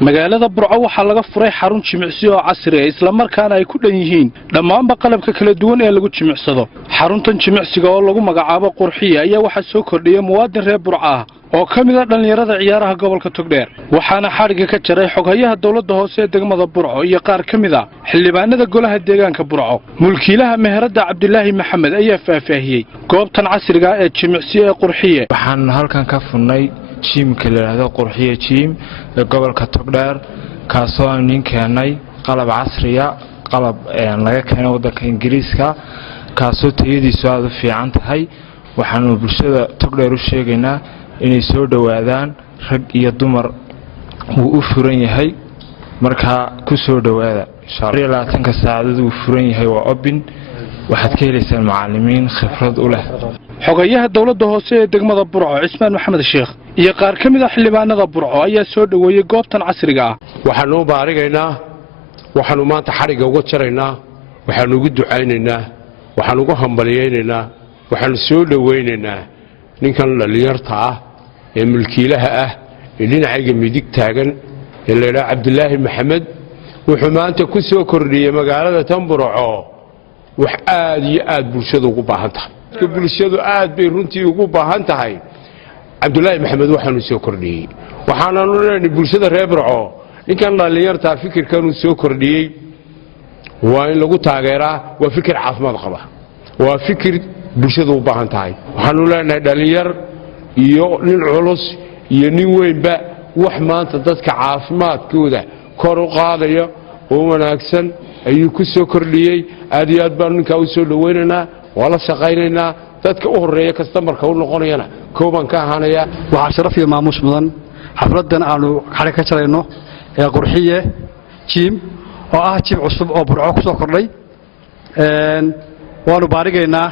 magaalada Burco waxaa laga furay xarun jimicsi oo casri ah isla markaana ay ku dhan yihiin dhammaanba qalabka kala duwan ee lagu jimicsado. Xaruntan jimicsiga oo lagu magacaabo Qurxiye ayaa waxa soo kordhiyay muwaadin reer Burco ah oo ka mid ah dhalinyarada ciyaaraha gobolka Togdheer. Waxaana xariga ka jaray xoghayaha dawladda hoose ee degmada Burco iyo qaar ka mid ah xildhibaanada golaha deegaanka Burco. Mulkiilaha meherada Cabdilaahi Maxamed ayaa faahfaahiyay goobtan casriga ah ee jimicsi ee Qurxiye. Waxaan halkan ka furnay jiimka la yiraahdo Qurxiye jiim ee gobolka Togdheer kaasoo aan keenay qalab casri ah qalab laga keenay waddanka Ingiriiska kaasoo tayadiisu aad u fiican tahay. waxaan bulshada Togdheer u sheegaynaa inay soo dhawaadaan rag iyo dumar uu u furan yahay marka ku soo dhawaada insha Allah 20 saacadood uu furan yahay waa open waxaad ka helaysaan macallimiin khibrad u leh. xogayaha dawladda hoose ee degmada Burco Cismaan Maxamed Sheekh iyo qaar ka mid ah xildhibaanada Burco ayaa soo dhaweeyay goobtan casriga ah. waxaan u baarigaynaa waxaan maanta xariga uga jaraynaa waxaan ugu ducaynaynaa waxaan ugu hambaliyaynaynaa waxaan soo dhawaynaynaa ninkan dhalinyarta ah ee mulkiilaha ah ee dhinacayga midig taagan ee la yiraahdo Cabdilaahi Maxamed wuxuu maanta ku soo kordhiyay magaalada Burco wax aad iyo aad bulshadu ugu baahan tahay. bulshadu aad bay runtii ugu baahan tahay. Cabdilaahi Maxamed waxaanu soo kordhiyay waxaanu leenahay bulshada reer Burco ninkan dhalinyarta fikirkan uu soo kordhiyay waa in lagu taageeraa waa fikir caafimaad qaba waa fikir bulshadu u baahan tahay. waxaanu leenahay dhalinyar iyo nin culus iyo nin weynba wax maanta dadka caafimaadkooda kor u qaadaya oo wanaagsan ayuu ku soo kordhiyay aad iyo aad baan ninka u soo dhaweynaynaa wala shaqaynaynaa dadka u horeeya customerka u noqonayna kooban ka ahaanaya. waxa sharaf iyo maamuus mudan xafladan aanu xariga ka jarayno ee Qurxiye jiim oo ah jiim cusub oo Burco ku soo kordhay waanu baarigaynaa